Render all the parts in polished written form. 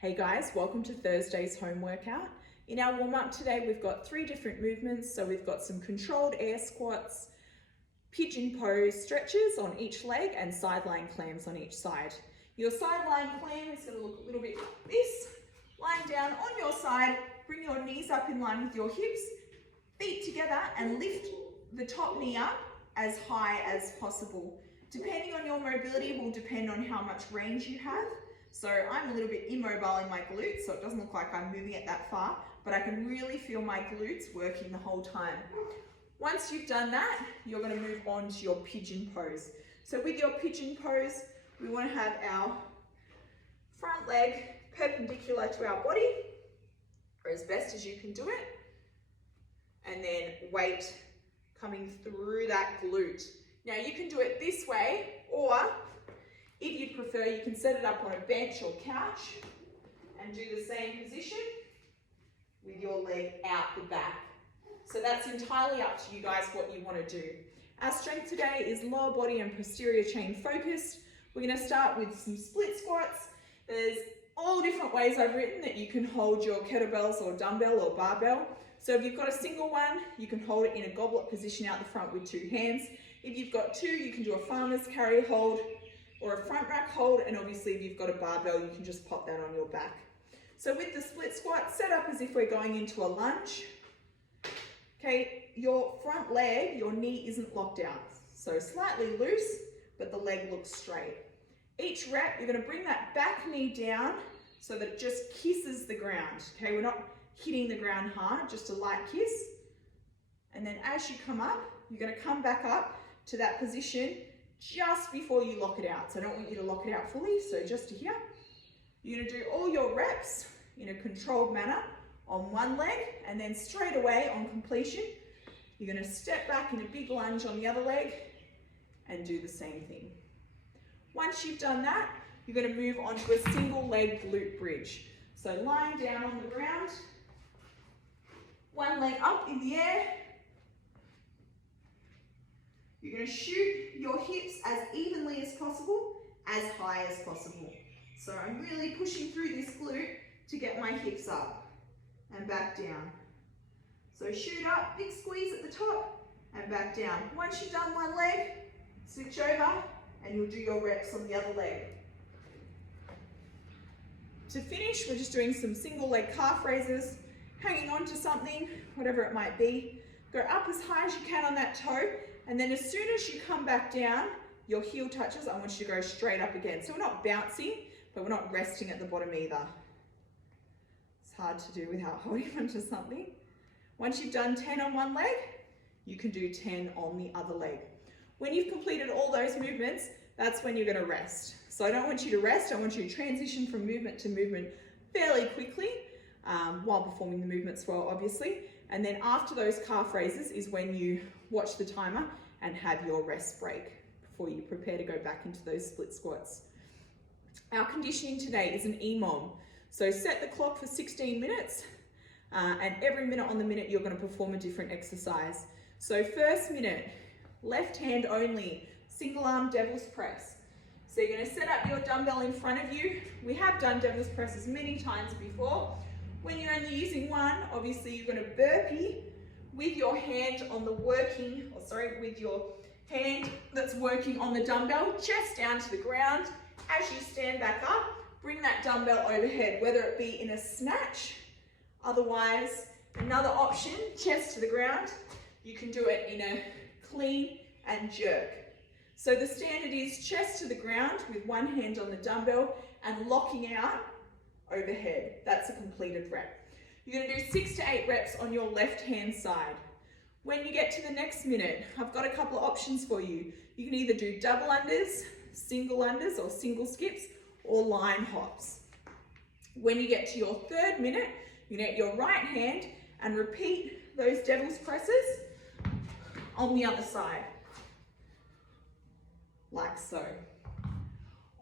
Hey guys, welcome to Thursday's home workout. In our warm-up today, we've got 3 different movements. So we've got some controlled air squats, pigeon pose stretches on each leg, and sideline clams on each side. Your sideline clam is going to look a little bit like this. Lying down on your side, bring your knees up in line with your hips, feet together, and lift the top knee up as high as possible. Depending on your mobility will depend on how much range you have. So I'm a little bit immobile in my glutes, so it doesn't look like I'm moving it that far, but I can really feel my glutes working the whole time. Once you've done that, you're going to move on to your pigeon pose. So with your pigeon pose, we want to have our front leg perpendicular to our body, or as best as you can do it, and then weight coming through that glute. Now you can do it this way, or if you'd prefer, you can set it up on a bench or couch and do the same position with your leg out the back. So that's entirely up to you guys what you want to do. Our strength today is lower body and posterior chain focused. We're going to start with some split squats. There's all different ways I've written that you can hold your kettlebells or dumbbell or barbell. So if you've got a single one, you can hold it in a goblet position out the front with 2 hands. If you've got 2, you can do a farmer's carry hold or a front rack hold, and obviously if you've got a barbell, you can just pop that on your back. So with the split squat, set up as if we're going into a lunge. Okay, your front leg, your knee isn't locked out, so slightly loose, but the leg looks straight. Each rep, you're going to bring that back knee down so that it just kisses the ground. Okay, we're not hitting the ground hard, just a light kiss. And then as you come up, you're going to come back up to that position just before you lock it out. So I don't want you to lock it out fully, so just to here. You're going to do all your reps in a controlled manner on one leg, and then straight away on completion, you're going to step back in a big lunge on the other leg and do the same thing. Once you've done that, you're going to move on to a single leg glute bridge. So lying down on the ground, one leg up in the air. You're going to shoot your hips as evenly as possible, as high as possible. So I'm really pushing through this glute to get my hips up and back down. So shoot up, big squeeze at the top, and back down. Once you've done one leg, switch over and you'll do your reps on the other leg. To finish, we're just doing some single leg calf raises, hanging on to something, whatever it might be. Go up as high as you can on that toe, and then as soon as you come back down, your heel touches, I want you to go straight up again. So we're not bouncing, but we're not resting at the bottom either. It's hard to do without holding onto something. Once you've done 10 on one leg, you can do 10 on the other leg. When you've completed all those movements, that's when you're going to rest. So I don't want you to rest, I want you to transition from movement to movement fairly quickly, while performing the movements well, obviously. And then after those calf raises is when you watch the timer and have your rest break before you prepare to go back into those split squats. Our conditioning today is an EMOM. So set the clock for 16 minutes, and every minute on the minute you're going to perform a different exercise. So first minute, left hand only, single arm devil's press. So you're going to set up your dumbbell in front of you. We have done devil's presses many times before. When you're only using one, obviously you're going to burpee with your hand on the with your hand that's working on the dumbbell, chest down to the ground. As you stand back up, bring that dumbbell overhead, whether it be in a snatch, otherwise another option, chest to the ground. You can do it in a clean and jerk. So the standard is chest to the ground with one hand on the dumbbell and locking out overhead. That's a completed rep. You're going to do 6 to 8 reps on your left hand side. When you get to the next minute, I've got a couple of options for you. You can either do double unders, single unders or single skips, or line hops. When you get to your third minute, you get your right hand and repeat those devil's presses on the other side, like so.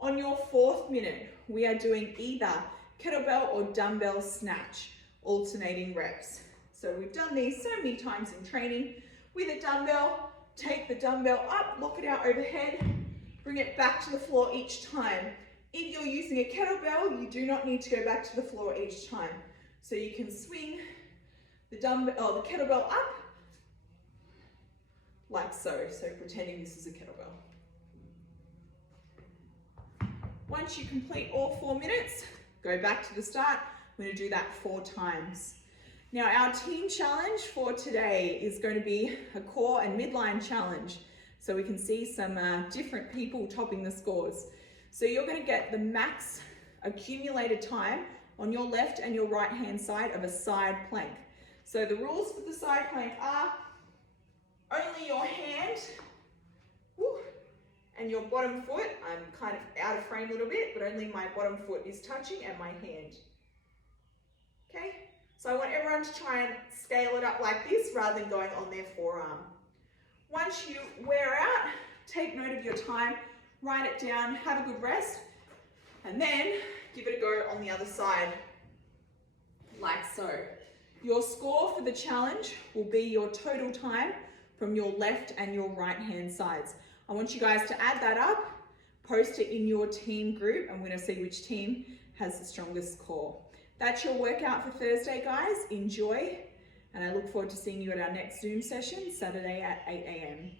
On your fourth minute, we are doing either kettlebell or dumbbell snatch, alternating reps. So we've done these so many times in training. With a dumbbell, take the dumbbell up, lock it out overhead, bring it back to the floor each time. If you're using a kettlebell, you do not need to go back to the floor each time. So you can swing the kettlebell up like so. So pretending this is a kettlebell. Once you complete all 4 minutes, go back to the start. We're going to do that 4 times. Now our team challenge for today is going to be a core and midline challenge. So we can see some different people topping the scores. So you're going to get the max accumulated time on your left and your right hand side of a side plank. So the rules for the side plank are only your hand and your bottom foot. I'm kind of out of frame a little bit, but only my bottom foot is touching and my hand. Okay, so I want everyone to try and scale it up like this rather than going on their forearm. Once you wear out, take note of your time, write it down, have a good rest, and then give it a go on the other side, like so. Your score for the challenge will be your total time from your left and your right hand sides. I want you guys to add that up, post it in your team group, and we're going to see which team has the strongest score. That's your workout for Thursday, guys. Enjoy, and I look forward to seeing you at our next Zoom session, Saturday at 8 a.m.